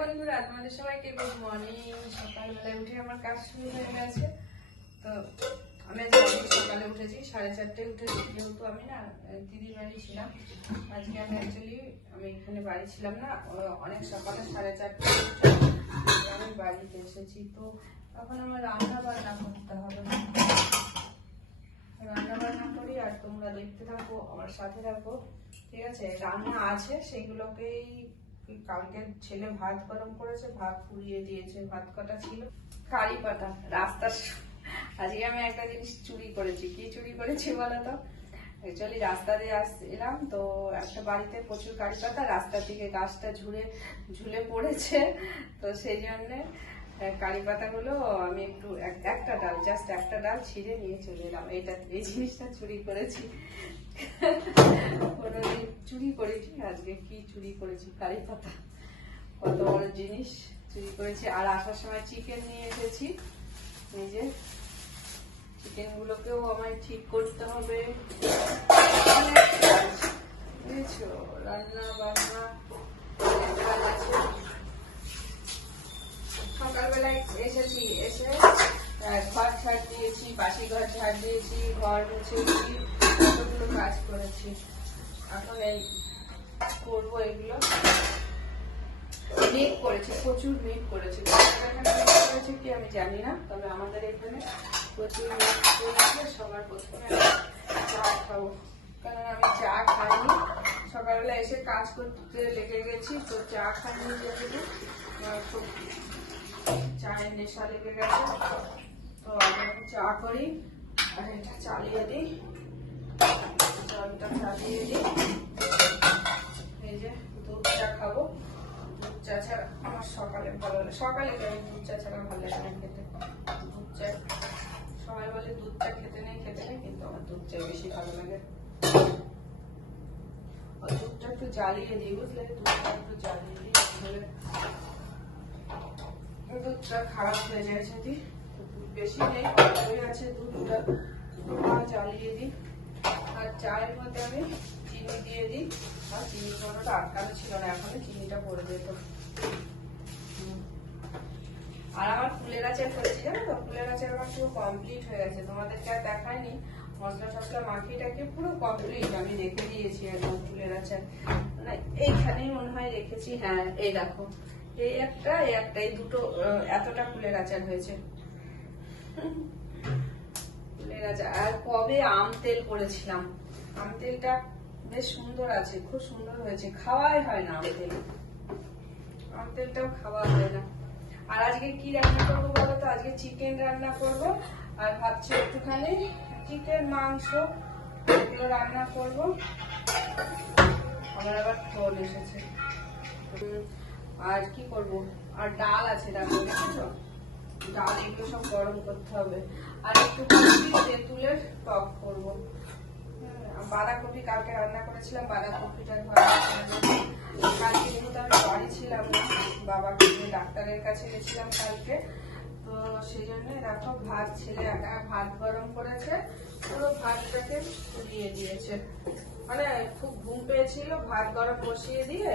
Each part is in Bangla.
বন্ধুরা, আপনাদের সবাইকে গুড মর্নিং। সকালবেলায় উঠে আমার কাজ শুরু হয়ে গেছে। তো আমি আজ অনেক সকালে উঠেছি, 4:30টায় উঠেছি। যেহেতু আমি না দিদির বাড়ি ছিলাম, আজকে আমি আমি এখানে বাড়ি ছিলাম না, অনেক সকালে 4:30টায় আমি বাড়িতে এসেছি। তো এখন আমার রান্না বান্না করতে হবে, রান্না বান্না করি আর তোমরা দেখতে থাকো, আমার সাথে থাকো, ঠিক আছে? রান্না আছে, সেগুলোকেই কালকে ছেলে ভাত গরম করেছে, ভাত পুড়িয়ে দিয়েছে, ভাত কটা ছিল। কারি পাতা রাস্তার, আজকে আমি একটা জিনিস চুরি করেছি। কি চুরি করেছি বলো তো? অ্যাকচুয়ালি রাস্তা দিয়ে এলাম তো একটা বাড়িতে প্রচুর কারি পাতা, রাস্তার দিকে গাছটা ঝুলে পড়েছে, তো সেই জন্যে কারি পাতাগুলো আমি একটু একটা ডাল, জাস্ট একটা ডাল ছিঁড়ে নিয়ে চলে এলাম। এই জিনিসটা চুরি করেছি। কোনোদিন চুরি করেছি, আজকে কি চুরি করেছি? কারি পাতা, কত বড় জিনিস চুরি করেছি। আর আসার সময় চিকেন নিয়ে এসেছি, নিজে চিকেন গুলোকেও আমায় ঠিক করতে হবে, বুঝেছো? রান্না বান্না সকালবেলায় এসেছি, এসে ঘর ঝাড় দিয়েছি, বাসি ঘর ঝাড় দিয়েছি, ঘর মুছেছি, কতগুলো কাজ করেছি। এখন এই করবো এগুলো। মেঘ করেছে, প্রচুর মেঘ করেছে। করেছে কি আমি জানি না, তবে আমাদের এখানে প্রচুর মেঘ করেছে। সবার প্রথমে চা খাবো, কারণ আমি চা খাইনি। সকালবেলা এসে কাজ করতে লেগে গেছি, তো চা খাইনি, যেহেতু খুব চায়ের নেশা লেগে গেছে। তো আমি এখন চা করি আর এটা চালিয়ে দিই, জলটা চালিয়ে দিই। এই যে দুধ চা খাবো, দুধ চা ছাড়া আমার সকালে ভালো লাগে। সকালে আমি দুধ চা ছাড়া ভালো লাগে না খেতে। দুধ চা সবাই বলে দুধ চা খেতে নেই, কিন্তু আমার দুধ চা বেশি ভালো লাগে। দুধটা একটু জ্বালিয়ে দিই, বুঝলে? দুধটা একটু জ্বালিয়ে দিই, দুধটা খারাপ হয়ে যায়। যদি দুধ বেশি নেই, হয়ে আছে দুধটা, জ্বালিয়ে দিই। আর চায়ের মধ্যে আমি চিনি দিয়ে দিই, আর চিনি কোনোটা আটকানো ছিল না, এখন চিনিটা পড়ে যেত। আর আমার ফুলের আচার করেছি, জানো তো? ফুলের আচার আমার পুরো কমপ্লিট হয়ে গেছে, তোমাদেরকে আর দেখাইনি। মশলা টসলা মাখিটাকে পুরো কমপ্লিট আমি রেখে দিয়েছি একদম। ফুলের আচার এইখানেই মনে হয় রেখেছি। হ্যাঁ, এই দেখো, এই একটা এই দুটো, এতটা ফুলের আচার হয়েছে। ফুলের আচার। আর কবে আম তেল করেছিলাম, আম তেলটা বেশ সুন্দর আছে, খুব সুন্দর হয়েছে। খাওয়াই হয় না আম তেল, আম তেলটাও খাওয়া হয় না। আর আজকে কি রান্না করবো বলো তো? আজকে চিকেন রান্না করব, আর ভাবছি একটুখানি চিকেন মাংস এগুলো রান্না করব। আমার আবার ফোন এসেছে। আর কি করব? আর ডাল আছে, দেখো, দেখেছো? ডাল, এগুলো সব গরম করতে হবে। আর একটু তেঁতুলের টক করবো। বাঁধাকপি কালকে রান্না করেছিলাম, বাঁধাকপিটা কালকে যেহেতু আমি বাড়ি ছিলাম না, বাবাকে নিয়ে ডাক্তারের কাছে গেছিলাম কালকে, তো সেই জন্য দেখো ভাত, ছেলে একা ভাত গরম করেছে, পুরো ভাতটাকে পুড়িয়ে দিয়েছে। মানে খুব ঘুম পেয়েছিল, ভাত গরম বসিয়ে দিয়ে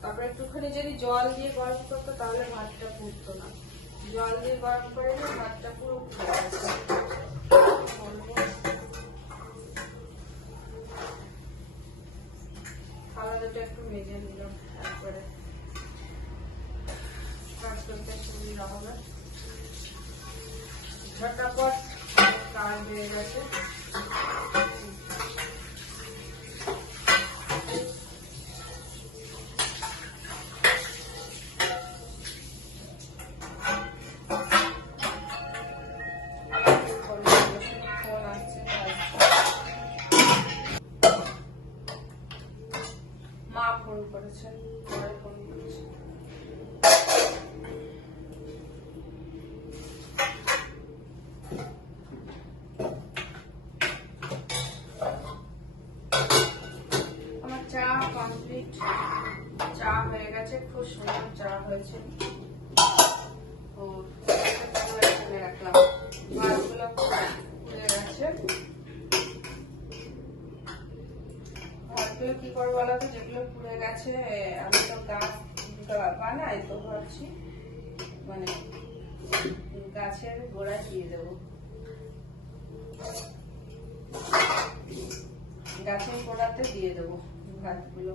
তারপরে একটুখানি যদি জল দিয়ে গরম করতো তাহলে ভাতটা পুড়তো না। জল দিয়ে গরম করে দিয়ে ভাতটা পুরো পুড়ে গেছে। থালাটা একটু মেজে নিলাম, তারপরে কাজ করতে সুবিধা হবে। ঝটাপট কাজ হয়ে গেছে। মা ফোন করেছেন, ফোন করেছে। আমার চা কমপ্লিট, চা হয়ে গেছে, খুব সুন্দর চা হয়েছে। ও এখানে রাখলাম, মাছগুলো পুড়ে গেছে। ভাতগুলো কি করবো বলো তো? যেগুলো পুড়ে গেছে আমি তো বানাই তো ভাবছি মানে গাছের গোড়ায় দিয়ে দেবো, গাছের গোড়াতে দিয়ে দেবো ভাতগুলো।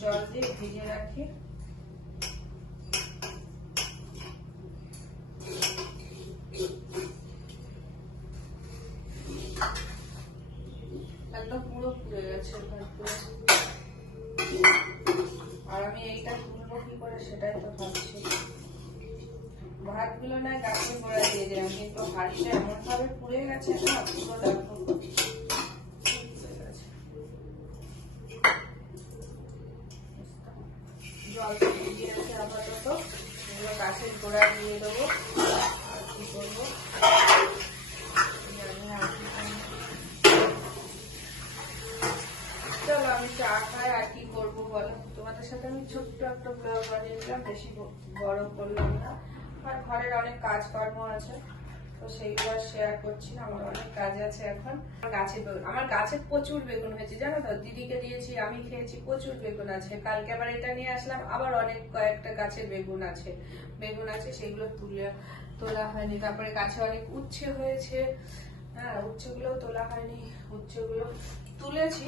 জল দিয়ে ভিজিয়ে রাখি। একদম পুরো পুড়ে গেছে ভাতগুলো। আর আমি এইটা তুলবো কি করে সেটাই তো ভাবছি। ভাতগুলো না গাছের গোড়ায় দিয়ে দিলাম, কিন্তু হাঁড়িটা এমন ভাবে পুড়ে গেছে না, পুরো দেখো জল দিয়ে আছে আপাতত। এগুলো গাছের গোড়ায় দিয়ে দেবো। আর কি করবো চলো আমি চা খাই। আর কি করবো বলো, তোমাদের সাথে আমি ছোট্ট একটা ব্লগ বানিয়েছিলাম, বেশি বড় করলাম না। আর ঘরের অনেক কাজকর্ম আছে, তো সেইগুলো শেয়ার করছি না, আমার অনেক কাজ আছে এখন। আমার গাছে প্রচুর বেগুন হয়েছে জানো তো, দিদিকে দিয়েছি, আমি খেয়েছি, প্রচুর বেগুন আছে। কালকে আবার এটা নিয়ে আসলাম, আবার অনেক কয়েকটা গাছের বেগুন আছে সেগুলো তোলা হয়নি। তারপরে গাছে অনেক উচ্ছে হয়েছে, হ্যাঁ উচ্ছেগুলো তোলা হয়নি, উচ্ছেগুলো তুলেছি,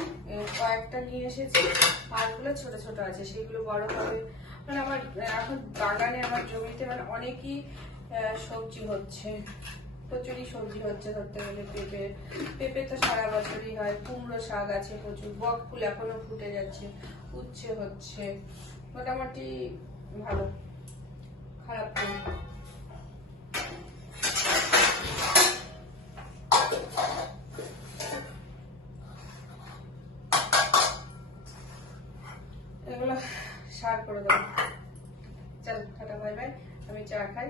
কয়েকটা নিয়ে এসেছি, আরগুলো ছোট ছোট আছে, সেগুলো বড় হবে। মানে আমার এখন বাগানে, আমার জমিতে মানে অনেকই সবজি হচ্ছে, প্রচুরই সবজি হচ্ছে। ধরতে গেলে পেঁপে তো সারা বছরই হয়, কুমড়ো শাক আছে প্রচুর, বক ফুল এখনো ফুটে যাচ্ছে, উচ্ছে হচ্ছে, মোটামুটি ভালো, খারাপ নেই। এগুলো সার করে দেবো। চল টাটা বাই বাই, আমি চা খাই।